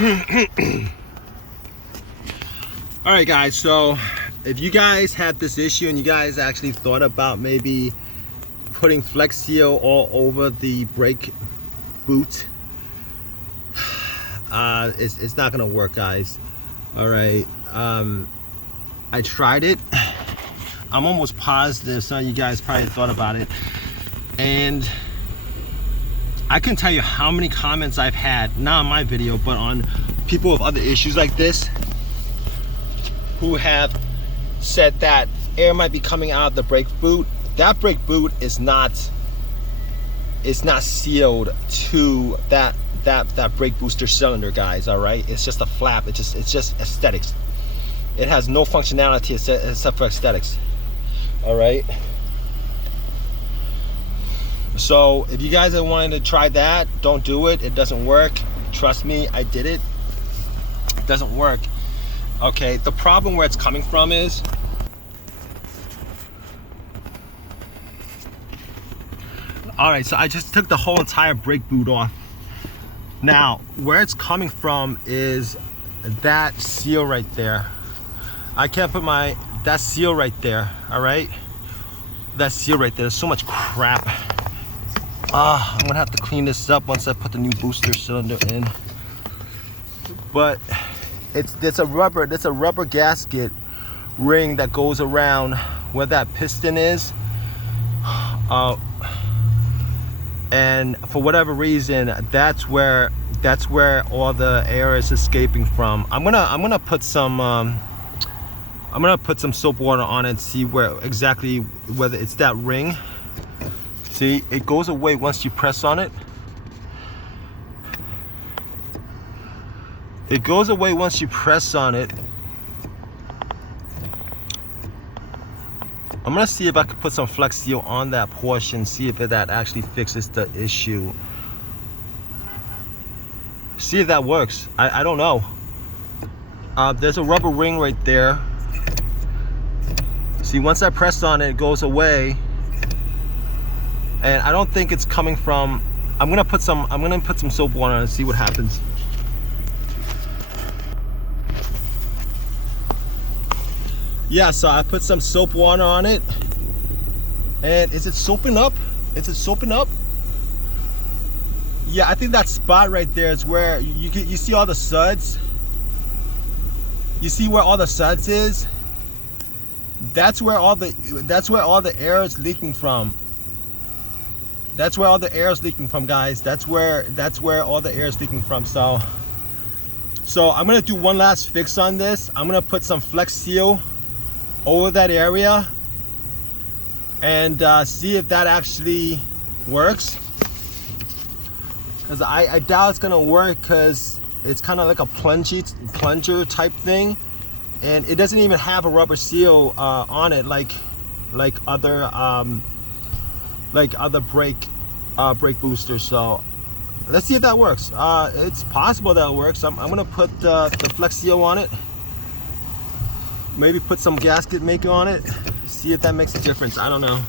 All right, guys, so if you guys had this issue and you guys actually thought about maybe putting Flex Seal all over the brake boot, it's not gonna work, guys. All right, I tried it. I'm almost positive some of you guys probably thought about it, and I can tell you how many comments I've had, not on my video, but on people with other issues like this, who have said that air might be coming out of the brake boot. That brake boot is not sealed to that brake booster cylinder, guys. All right, it's just a flap. It's just aesthetics. It has no functionality except for aesthetics. All right, so if you guys are wanting to try that, don't do it. It doesn't work. Trust me, I did it. It doesn't work. Okay, the problem where it's coming from is, all right, so I just took the whole entire brake boot off. Now, where it's coming from is that seal right there. I can't put that seal right there, all right? That seal right there, there's so much crap. I'm gonna have to clean this up once I put the new booster cylinder in. But it's a rubber gasket ring that goes around where that piston is. And for whatever reason, that's where all the air is escaping from. I'm gonna put some soap water on it and see whether it's that ring. See, it goes away once you press on it. It goes away once you press on it. I'm gonna see if I can put some Flex Seal on that portion, see if that actually fixes the issue. See if that works. I don't know. There's a rubber ring right there. See, once I press on it, it goes away. And I don't think it's coming from. I'm gonna put some soap water on it and see what happens. Yeah, so I put some soap water on it. And is it soaping up? Is it soaping up? Yeah, I think that spot right there is where you see all the suds. You see where all the suds is? That's where all the air is leaking from. That's where all the air is leaking from, guys. That's where all the air is leaking from. So I'm gonna do one last fix on this. I'm gonna put some Flex Seal over that area and see if that actually works. Because I doubt it's gonna work, because it's kind of like a plunger type thing, and it doesn't even have a rubber seal on it like other brake boosters. So let's see if that works. It's possible that it works. I'm gonna put the Flex Seal on it. Maybe put some gasket maker on it. See if that makes a difference. I don't know.